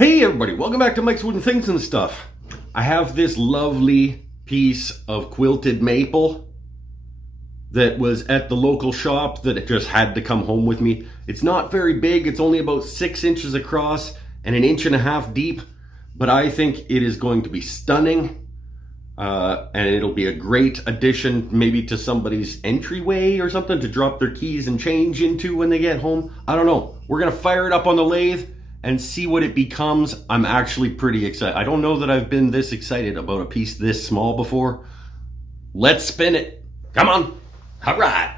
Hey everybody, welcome back to Mike's Wooden Things and Stuff. I have this lovely piece of quilted maple that was at the local shop that it just had to come home with me. It's not very big, it's only about 6 inches across and 1.5 inches deep, but I think it is going to be stunning. And it'll be a great addition maybe to somebody's entryway or something to drop their keys and change into when they get home. I don't know. We're gonna fire it up on the lathe and see what it becomes. I'm actually pretty excited. I don't know that I've been this excited about a piece this small before. Let's spin it. Come on. All right.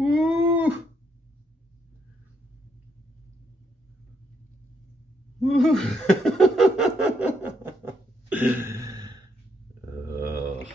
Woo! Woo! Ugh.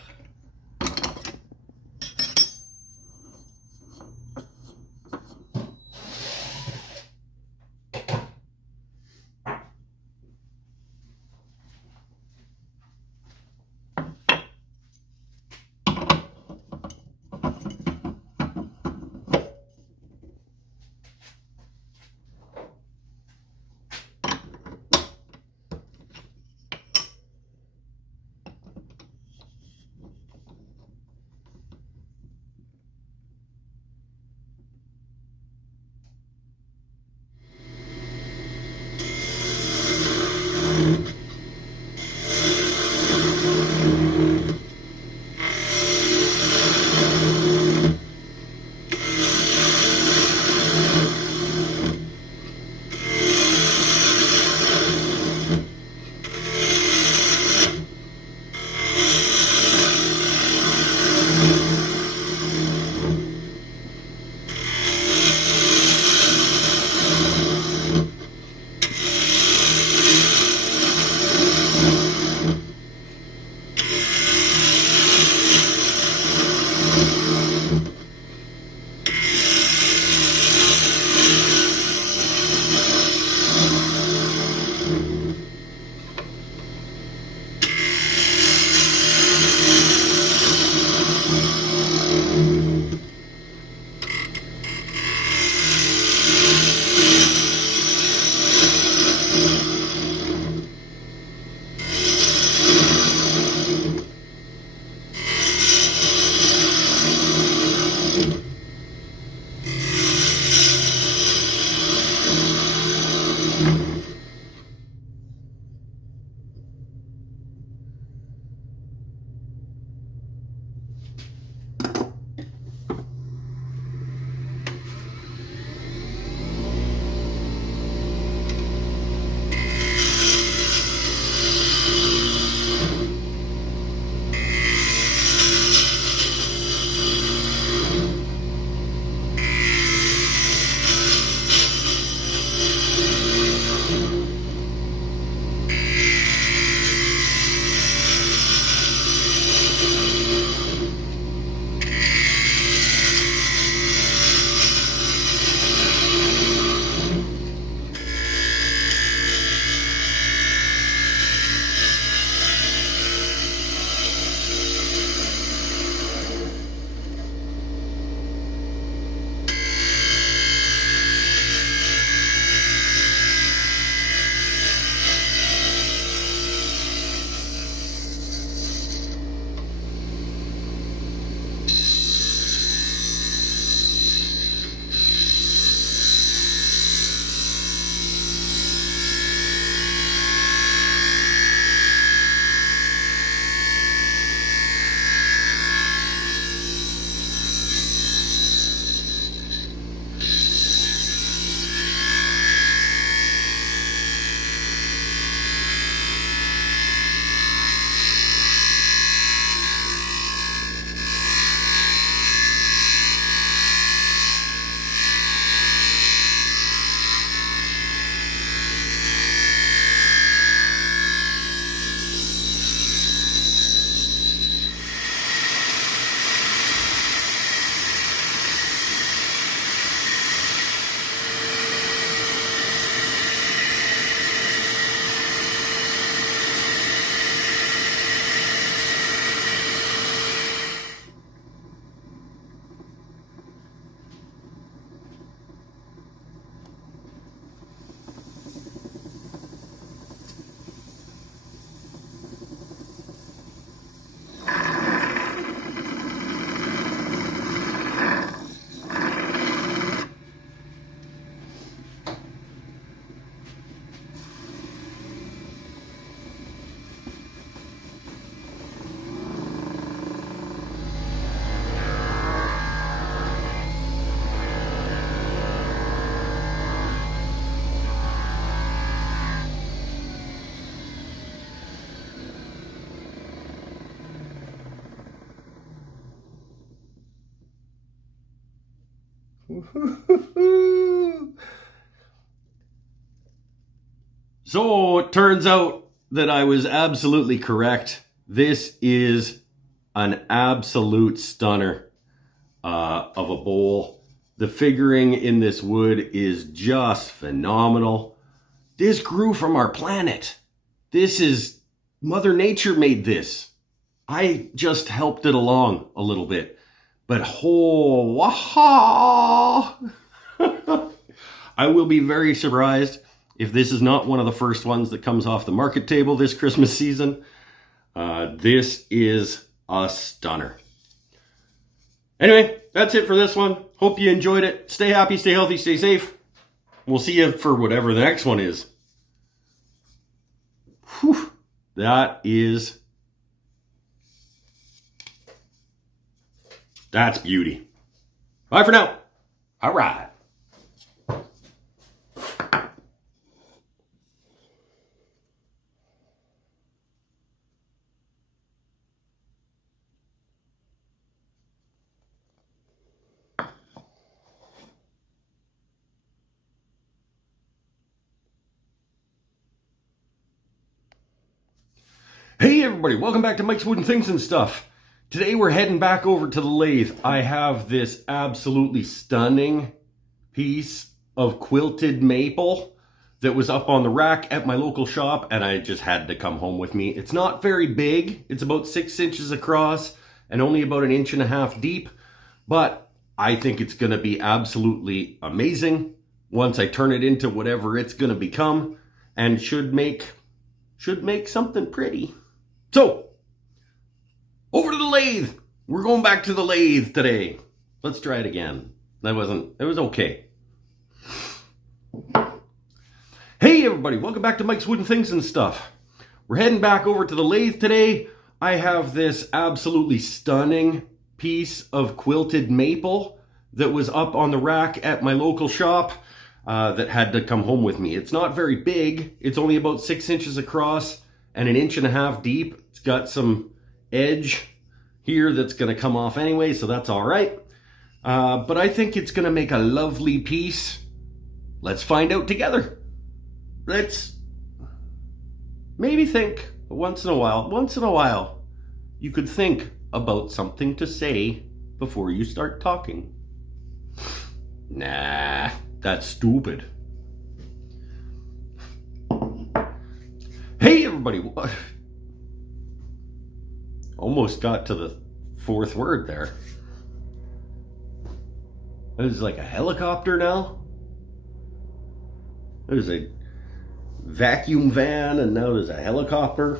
So it turns out that I was absolutely correct. This is an absolute stunner of a bowl. The figuring in this wood is just phenomenal. This grew from our planet. This is Mother Nature made this. I just helped it along a little bit. But I will be very surprised if this is not one of the first ones that comes off the market table this Christmas season. This is a stunner. Anyway, that's it for this one. Hope you enjoyed it. Stay happy, stay healthy, stay safe. We'll see you for whatever the next one is. Whew, that's beauty. Bye for now. All right. Hey everybody, welcome back to Mike's Wooden Things and Stuff. Today we're heading back over to the lathe. I have this absolutely stunning piece of quilted maple that was up on the rack at my local shop, and I just had to come home with me. It's not very big. It's about 6 inches across and only about 1.5 inches deep, but I think it's going to be absolutely amazing once I turn it into whatever it's going to become, and should make something pretty. So, over to the lathe. We're going back to the lathe today. Let's try it again. It was okay. Hey everybody, welcome back to Mike's Wooden Things and Stuff. We're heading back over to the lathe today. I have this absolutely stunning piece of quilted maple that was up on the rack at my local shop that had to come home with me. It's not very big. It's only about 6 inches across and 1.5 inches deep. It's got some edge here that's going to come off anyway, so that's all right. But I think it's going to make a lovely piece. Let's find out together. Let's maybe think once in a while, you could think about something to say before you start talking. Nah, that's stupid. Hey everybody, almost got to the 4th word there. There's like a helicopter now. There's a vacuum van and now there's a helicopter.